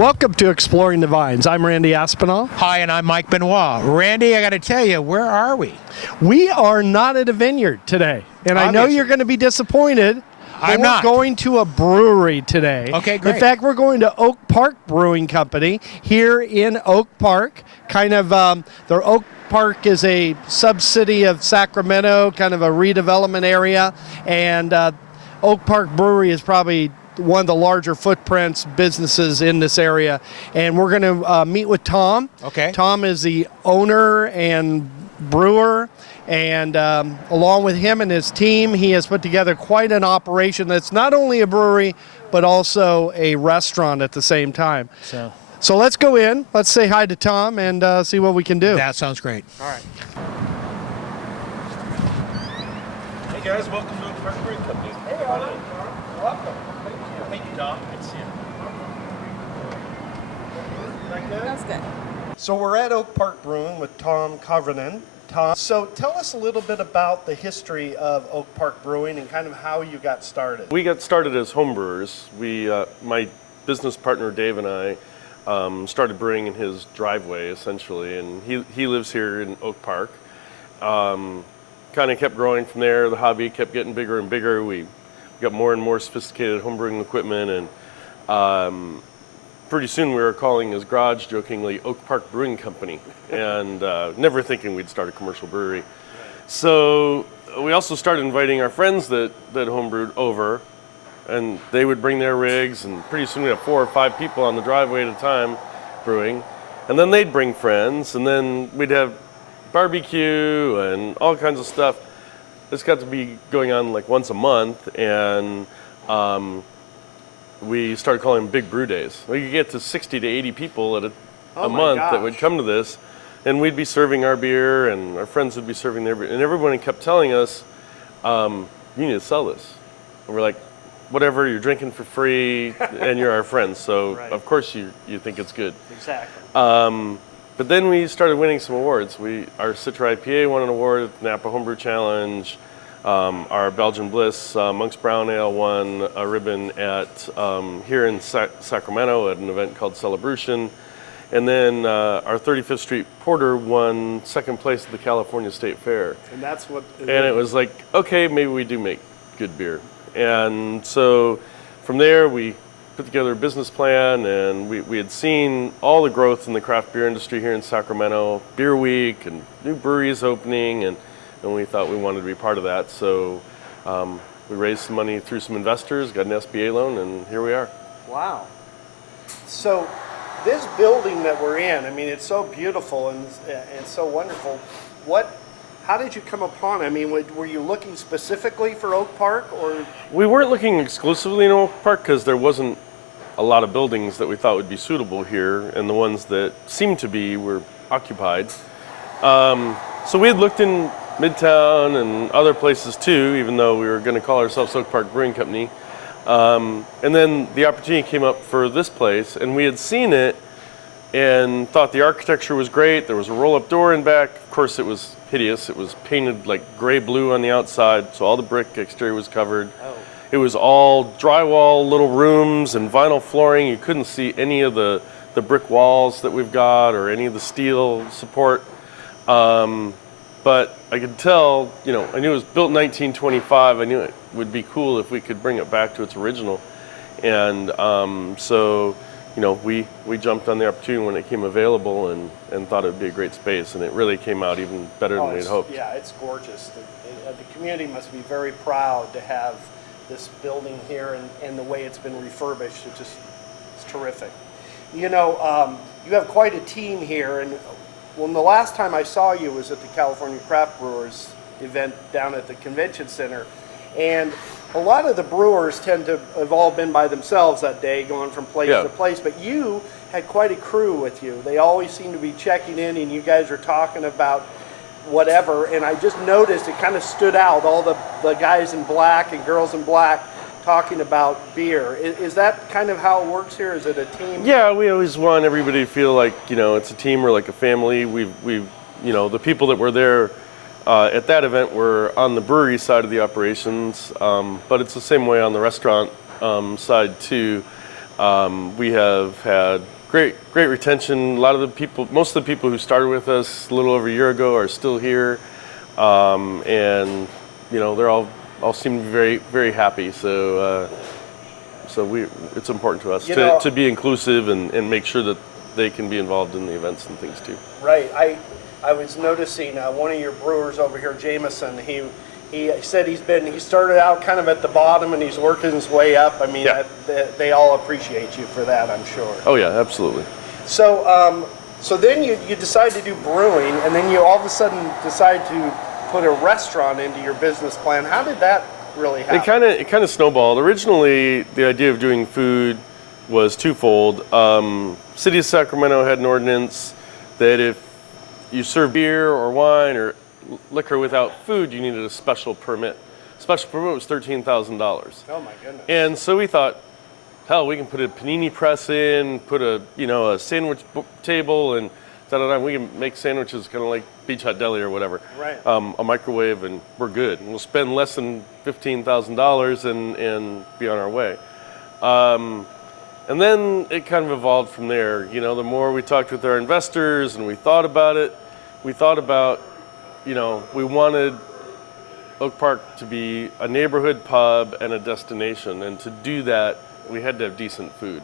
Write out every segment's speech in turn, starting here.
Welcome to Exploring the Vines. I'm Randy Aspinall. Hi, and I'm Mike Benoit. Randy, I got to tell you, where are we? We are not at a vineyard today, and I know you're going to be disappointed. I'm not. We're going to a brewery today. Okay, great. In fact, we're going to Oak Park Brewing Company here in Oak Park. Their Oak Park is a sub-city of Sacramento, kind of a redevelopment area, and Oak Park Brewery is probably one of the larger footprints businesses in this area. And we're going to meet with Tom. Okay. Tom is the owner and brewer, and along with him and his team, he has put together quite an operation that's not only a brewery, but also a restaurant at the same time. So let's go in, let's say hi to Tom and see what we can do. That sounds great. All right. Hey guys, welcome to Oak Park Brewing Company. Hey, welcome. Thank you, Tom. Good to see you. That's good. So we're at Oak Park Brewing with Tom Karvonen. Tom, so tell us a little bit about the history of Oak Park Brewing and kind of how you got started. We got started as homebrewers. My business partner Dave and I started brewing in his driveway essentially, and he lives here in Oak Park. Kind of kept growing from there. The hobby kept getting bigger and bigger. We got more and more sophisticated homebrewing equipment, and pretty soon we were calling his garage jokingly Oak Park Brewing Company, and never thinking we'd start a commercial brewery. So we also started inviting our friends that homebrewed over, and they would bring their rigs, and pretty soon we had 4 or 5 people on the driveway at a time brewing, and then they'd bring friends, and then we'd have barbecue and all kinds of stuff. This got to be going on like once a month, and we started calling them Big Brew Days. We could get to 60 to 80 people at a month that would come to this, and we'd be serving our beer, and our friends would be serving their beer, and everybody kept telling us, you need to sell this. And we're like, whatever, you're drinking for free, and you're our friends, so Right. Of course you think it's good. Exactly. But then we started winning some awards. Our Citra IPA won an award at the Napa Homebrew Challenge. Our Belgian Bliss Monk's Brown Ale won a ribbon at here in Sacramento at an event called Celebration. And then our 35th Street Porter won second place at the California State Fair. And that's what. And it was like, okay, maybe we do make good beer. And so from there we put together a business plan, and we had seen all the growth in the craft beer industry here in Sacramento, Beer Week and new breweries opening, and we thought we wanted to be part of that. So we raised some money through some investors, got an SBA loan, and here we are. Wow. So this building that we're in, I mean, it's so beautiful and so wonderful. How did you come upon it? I mean, were you looking specifically for Oak Park, or? We weren't looking exclusively in Oak Park because there wasn't a lot of buildings that we thought would be suitable here, and the ones that seemed to be were occupied. So we had looked in Midtown and other places too, even though we were going to call ourselves Oak Park Brewing Company. And then the opportunity came up for this place, and we had seen it and thought the architecture was great. There was a roll-up door in back. Of course, it was hideous. It was painted like gray-blue on the outside, so all the brick exterior was covered. Oh. It was all drywall little rooms and vinyl flooring. You couldn't see any of the brick walls that we've got or any of the steel support. But I could tell, I knew it was built in 1925. I knew it would be cool if we could bring it back to its original. And so we jumped on the opportunity when it came available and thought it would be a great space. And it really came out even better than we had hoped. Yeah, it's gorgeous. The community must be very proud to have this building here and the way it's been refurbished. It's terrific. You have quite a team here, and the last time I saw you was at the California Craft Brewers event down at the convention center, and a lot of the brewers tend to have all been by themselves that day, going from place to place, but you had quite a crew with you. They always seem to be checking in, and you guys are talking about whatever, and I just noticed it kind of stood out, all the guys in black and girls in black talking about beer. Is that kind of how it works here? Is it a team? Yeah, we always want everybody to feel like, it's a team or like a family. We've the people that were there at that event were on the brewery side of the operations, but it's the same way on the restaurant side too. We have had great retention. Most of the people who started with us a little over a year ago are still here, and they're all seem very, very happy. So it's important to us to be inclusive and make sure that they can be involved in the events and things too. Right. I was noticing one of your brewers over here, Jameson. He said he started out kind of at the bottom and he's working his way up. I mean, Yeah. they all appreciate you for that, I'm sure. Oh yeah, absolutely. So so then you decide to do brewing, and then you all of a sudden decide to put a restaurant into your business plan. How did that really happen? It kind of snowballed. Originally, the idea of doing food was twofold. City of Sacramento had an ordinance that if you serve beer or wine or liquor without food, you needed a special permit. Special permit was $13,000. Oh my goodness. And so we thought, hell, we can put a panini press in, put a sandwich table, and we can make sandwiches kind of like Beach Hut Deli or whatever. Right. A microwave, and we're good. And we'll spend less than $15,000 and be on our way. And then it kind of evolved from there. The more we talked with our investors and we thought about it, we wanted Oak Park to be a neighborhood pub and a destination. And to do that, we had to have decent food.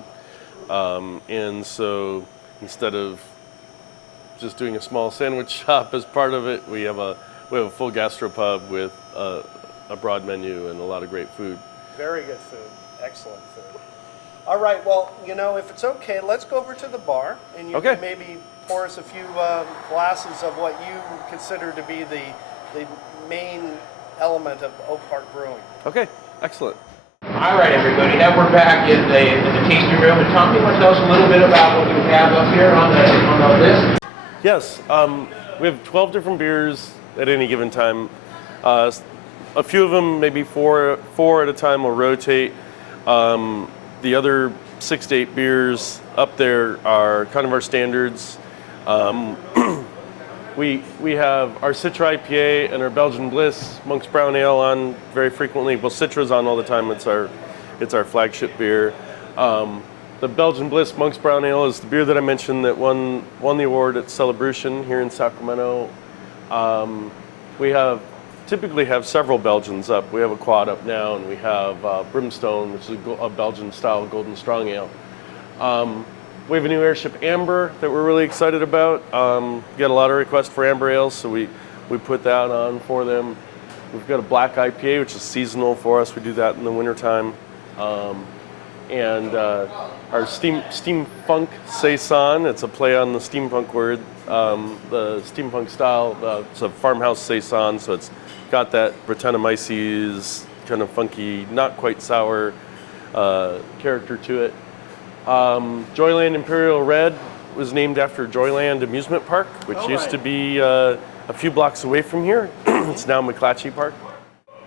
And so instead of just doing a small sandwich shop as part of it, we have a full gastropub with a broad menu and a lot of great food. Very good food. Excellent food. All right, well, if it's okay, let's go over to the bar, and you can maybe pour us a few glasses of what you consider to be the main element of Oak Park Brewing. Okay, excellent. All right, everybody. Now we're back in the tasting room. And Tom, you want to tell us a little bit about what you have up here on the list? Yes, we have 12 different beers at any given time. A few of them, maybe four at a time, will rotate. The other 6 to 8 beers up there are kind of our standards. We have our Citra IPA and our Belgian Bliss Monk's Brown Ale on very frequently. Well, Citra's on all the time. It's our flagship beer. The Belgian Bliss Monk's Brown Ale is the beer that I mentioned that won the award at Celebration here in Sacramento. We typically have several Belgians up. We have a quad up now, and we have Brimstone, which is a Belgian-style golden strong ale. We have a new Airship Amber that we're really excited about. Get a lot of requests for amber ales, so we put that on for them. We've got a black IPA, which is seasonal for us. We do that in the wintertime. And our steampunk saison, it's a play on the steampunk word. The steampunk style, it's a farmhouse saison, so it's got that Brettanomyces kind of funky, not quite sour character to it. Joyland Imperial Red was named after Joyland Amusement Park, which used to be a few blocks away from here. It's now McClatchy Park.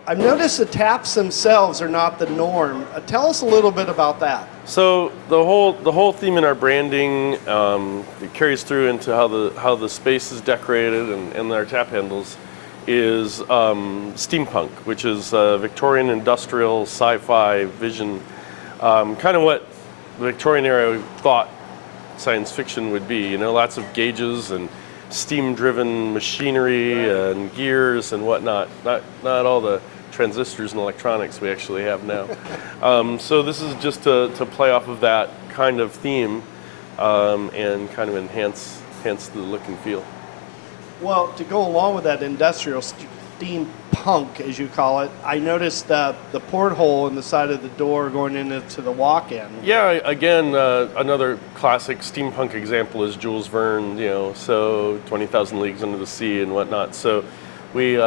I've noticed the taps themselves are not the norm. Tell us a little bit about that. So the whole theme in our branding it carries through into how the space is decorated and our tap handles is steampunk, which is Victorian industrial sci-fi vision, kind of what the Victorian era thought science fiction would be. Lots of gauges and steam-driven machinery and gears and whatnot. Not all the transistors and electronics we actually have now. So this is just to play off of that kind of theme and kind of enhance the look and feel. Well, to go along with that industrial steampunk, as you call it, I noticed the porthole in the side of the door going into the walk-in. Yeah, again, another classic steampunk example is Jules Verne, so 20,000 Leagues Under the Sea and whatnot. So we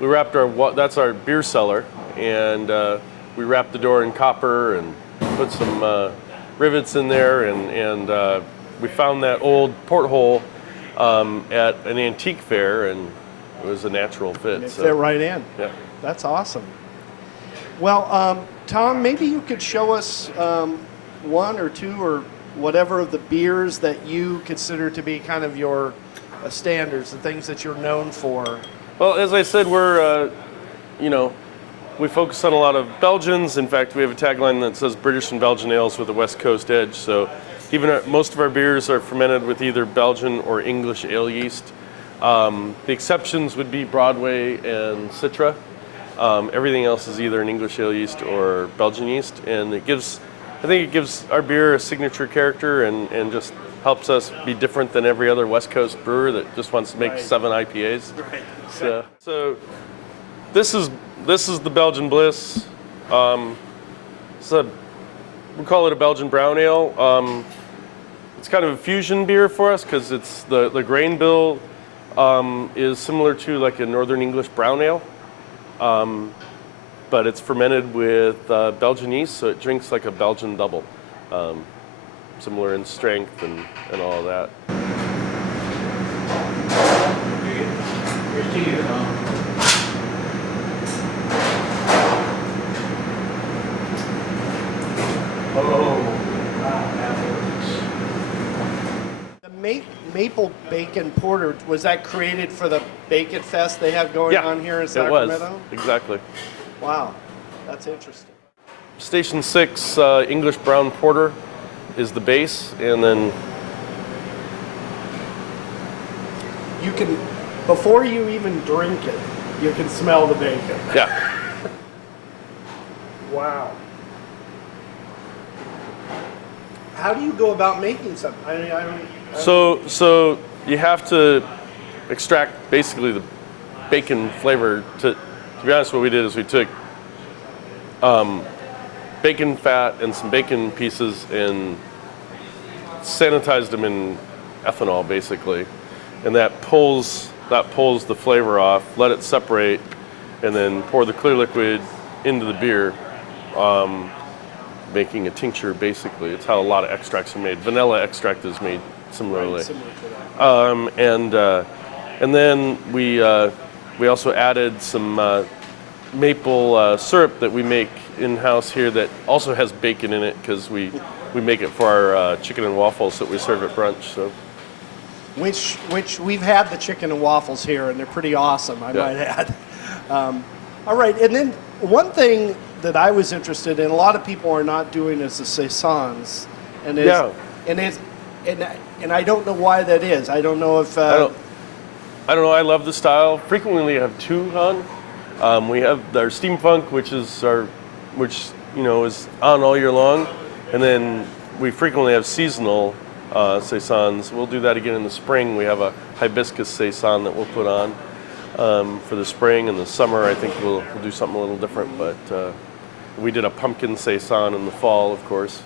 wrapped that's our beer cellar, and we wrapped the door in copper and put some rivets in there, and we found that old porthole at an antique fair, and it was a natural fit. It fit right in. Yeah. That's awesome. Well, Tom, maybe you could show us one or two or whatever of the beers that you consider to be kind of your standards, the things that you're known for. Well, as I said, we we focus on a lot of Belgians. In fact, we have a tagline that says British and Belgian ales with a West Coast edge. So even most of our beers are fermented with either Belgian or English ale yeast. The exceptions would be Broadway and Citra. Everything else is either an English ale yeast or Belgian yeast, and I think it gives our beer a signature character and just helps us be different than every other West Coast brewer that just wants to make 7 IPAs. Right. So this is the Belgian Bliss. We call it a Belgian brown ale. It's kind of a fusion beer for us because it's the grain bill is similar to like a Northern English brown ale. But it's fermented with Belgian yeast, so it drinks like a Belgian double, similar in strength and all of that. Here's to you, Tom. The maple bacon porter, was that created for the Bacon Fest they have going on here in Sacramento? It was, exactly. Wow, that's interesting. Station 6 English brown porter is the base, and then You can, before you even drink it, you can smell the bacon. yeah. Wow. How do you go about making something? I don't. So you have to extract basically the bacon flavor. To be honest, what we did is we took bacon fat and some bacon pieces and sanitized them in ethanol, basically, and that pulls the flavor off. Let it separate, and then pour the clear liquid into the beer. Making a tincture, basically. It's how a lot of extracts are made. Vanilla extract is made similarly. Right, similar to that. And then we also added some maple syrup that we make in-house here that also has bacon in it because we make it for our chicken and waffles that we serve at brunch. So. Which we've had the chicken and waffles here, and they're pretty awesome, I might add. All right, and then one thing that I was interested in, a lot of people are not doing is the saisons, and I don't know why that is. I don't know if I don't know. I love the style. Frequently, we have 2 on. We have our Steam Funk, which is is on all year long, and then we frequently have seasonal saisons. We'll do that again in the spring. We have a hibiscus saison that we'll put on for the spring, and the summer I think we'll do something a little different. But we did a pumpkin saison in the fall, of course.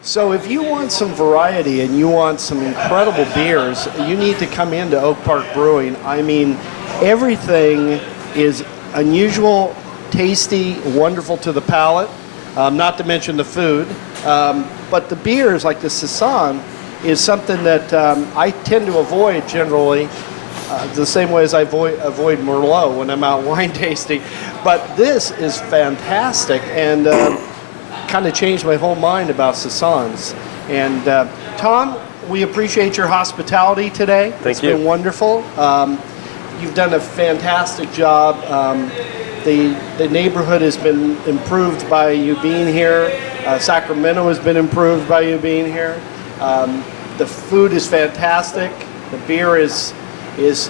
So if you want some variety and you want some incredible beers, you need to come into Oak Park Brewing. I mean, everything is unusual, tasty, wonderful to the palate, not to mention the food. But the beers, like the saison, is something that I tend to avoid generally, the same way as I avoid Merlot when I'm out wine tasting. But this is fantastic, and kind of changed my whole mind about saisons. And Tom, we appreciate your hospitality today. Thank you. It's been wonderful. You've done a fantastic job. The neighborhood has been improved by you being here. Sacramento has been improved by you being here. The food is fantastic. The beer is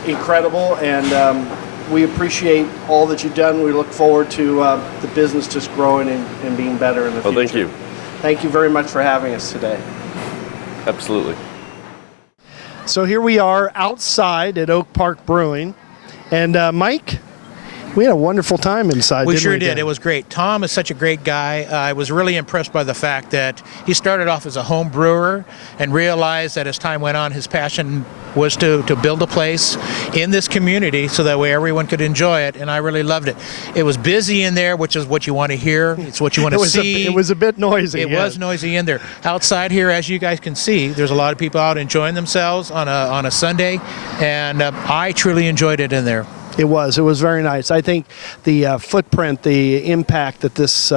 incredible, and we appreciate all that you've done. We look forward to the business just growing and being better in the future. Well, thank you. Thank you very much for having us today. Absolutely. So here we are outside at Oak Park Brewing, and Mike, we had a wonderful time inside. We didn't sure we, did. Dan? It was great. Tom is such a great guy. I was really impressed by the fact that he started off as a home brewer and realized that as time went on, his passion was to build a place in this community so that way everyone could enjoy it, and I really loved it. It was busy in there, which is what you want to hear. It's what you want to see. It was a bit noisy. It was noisy in there. Outside here, as you guys can see, there's a lot of people out enjoying themselves on a Sunday, and I truly enjoyed it in there. It was very nice. I think the footprint, the impact that this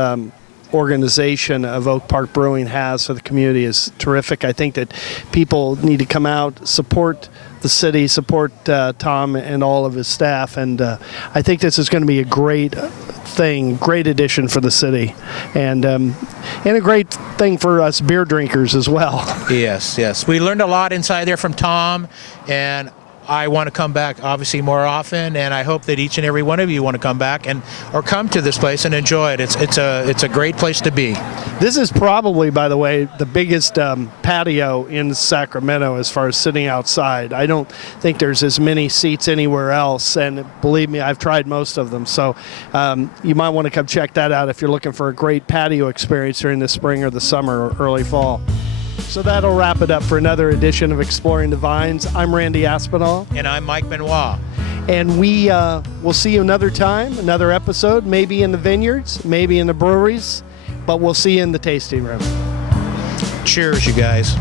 organization of Oak Park Brewing has for the community is terrific. I think that people need to come out, support the city, support Tom and all of his staff, and I think this is going to be a great thing, great addition for the city, and a great thing for us beer drinkers as well. Yes. We learned a lot inside there from Tom, and I want to come back obviously more often, and I hope that each and every one of you want to come back or come to this place and enjoy it. It's a great place to be. This is probably, by the way, the biggest patio in Sacramento as far as sitting outside. I don't think there's as many seats anywhere else, and believe me, I've tried most of them. So you might want to come check that out if you're looking for a great patio experience during the spring or the summer or early fall. So that'll wrap it up for another edition of Exploring the Vines. I'm Randy Aspinall. And I'm Mike Benoit. And we will see you another time, another episode, maybe in the vineyards, maybe in the breweries, but we'll see you in the tasting room. Cheers, you guys.